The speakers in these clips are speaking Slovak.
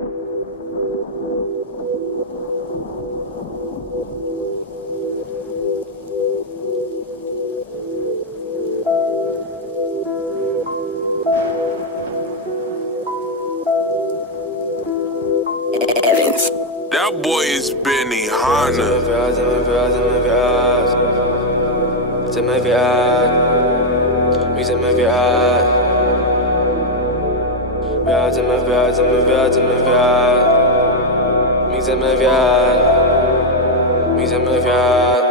That boy is Benny Hanna. Chceme viac, my chceme viac. Viac, chceme viac, chceme viac, chceme viac. My chceme viac, my chceme viac.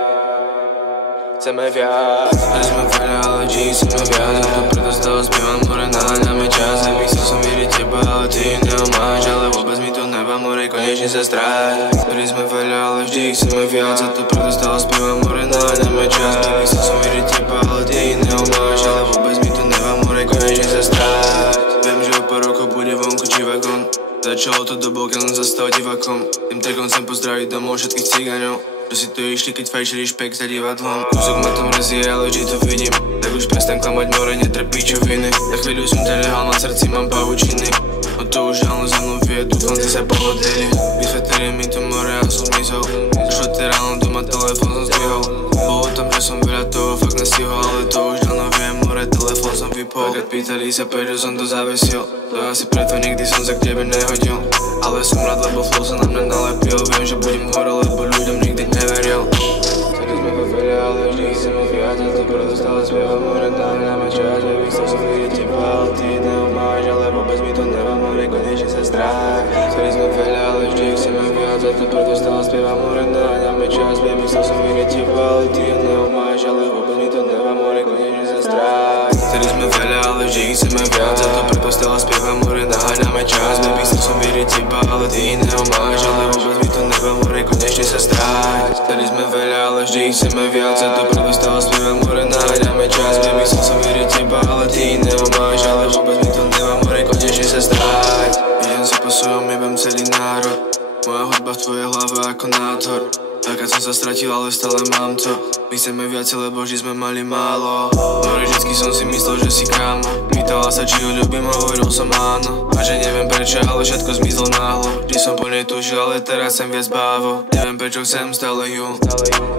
Chceme viac. Dali sme veľa, ale G, chceme viac. A to preto stále spievam, more naháňame čas. Nechcel som veriť teba, ale ty nemáš. Ale vôbec mi to nevá, more konečne sa stráť. Dali sme veľa, ale vždy chceme viac. A to preto stále spievam, more naháňame čas. Nechcel som veriť teba, ale ty nemáš. Ale vôbec mi to nevá, more konečne sa stráť. Viem, že o pár rokov bude vonku G-Wagon. Začalo to dobou, keď som zastal divakom. Tým trackom chcem pozdraviť domov všetkých cigáňov, že si tu išli, keď fajčili špek za divadlom. Kúsok ma to mrzí, ale vždy to vidím. Tak už prestaň klamať, more netrpí čo viny. Na chvíľu som ťa nehal, na srdci mám pavučiny. No to už dávno za mnou vie, dúfam, ty sa pohodlili. Vysvetlili mi to more a som zmizol. Došlo tie ráno, doma telefón som zdvihol. Bolo tam, že som veľa toho fakt nestihol, ale to už dávno viem, more telefón som vypol. Keď pýtali sa, prečo som to zavesil, to asi preto nikdy som sa k tebe nehodil. Ale som rád, lebo flow sa na mňa nalepil. Viem, že budem hore, lebo ľuďom nikdy neveril. Chceli sme vo veľa, ale vždy chceme viac. A to preto stále spievam, more naháňame čas. Baby, chcel som vidieť teba, ale ty nemáš. Ale vôbec mi to nevá, more konečne sa stráť. Chceli sme veľa, ale vždy chceme viac. A to preto stále spievam, more naháňame čas. Baby, chcel som vidieť teba, ale ty nemáš. Ale vôbec mi to nevá, more konečne sa stráť. Chceli sme veľa, ale vždy chceme viac. A to preto stále spievam, more naháňame čas. Baby, chcel som vidieť teba, ale ty nemáš. Ale vôbec mi to nevá, more konečne sa stráť. Chceli sme veľa, ale vždy chceme viac. A to preto stále spievam, more naháňame čas. Baby, chcel som vidieť teba, ale ty nemáš. Ale vôbec mi to nevá, more konečne sa stráť. Idem si po svojom, jebem celý národ. Moja hudba v tvojej hlave ako nádhor. Taká som sa stratil, ale stále mám to. My chceme viacej, lebo vždy sme mali málo. More vždycky som si myslel, že si kámo. Pýtala sa, či ju ľúbim, hovoril som áno. A že neviem prečo, ale všetko zmizlo náhlo. Vždy som po nej tužil, ale teraz sem viac bávo. Neviem prečo chcem stále ju.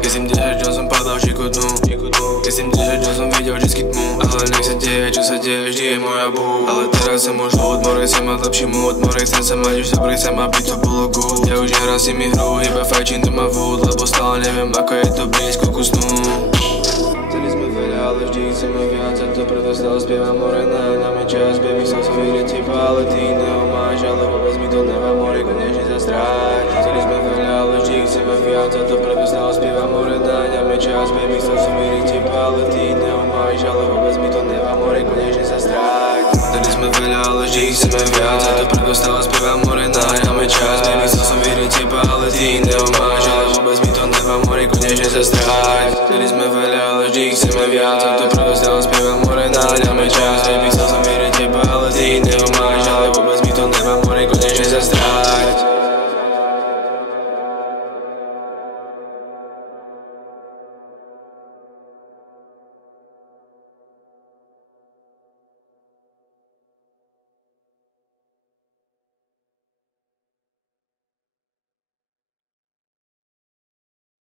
Keď si mne že som padal vždyku dnu. Keď si mne že som videl vždycky tmu. Ale nech sa deje, čo sa deje, vždy je moja bú. Ale teraz som už ľud, more chcem mať lepší mood. More chcem sa mať už dobre, chcem aby to bolo good. Ja už nehrám si mi hru, iba fajčím doma vúd. Lebo stále neviem ako je to byť skúku snu. Chceli sme veľa, ale vždy chceme viac. A to preto stále spievam, more naháňame čas. Baby, chcel som vidieť teba, ale ty nemáš. Ale vôbec mi to nevá, more konečne sa stráť. Chceli sme veľa, ale vždy chceme viac. A to preto stále spievam, more naháňame čas. Baby, chcel som vidieť teba, ale ty nemáš. Ale vôbec mi to nevá, more konečne sa stráť. Chceli sme veľa, ale vždy chceme viac. A to preto stále spievam, more naháňame čas. Baby, chcel som vidieť teba, ale ty nemáš. Ale vôbec mi to nevá, more konečne sa stráť. Chceli sme veľa, ale vždy chceme viac. A to preto stále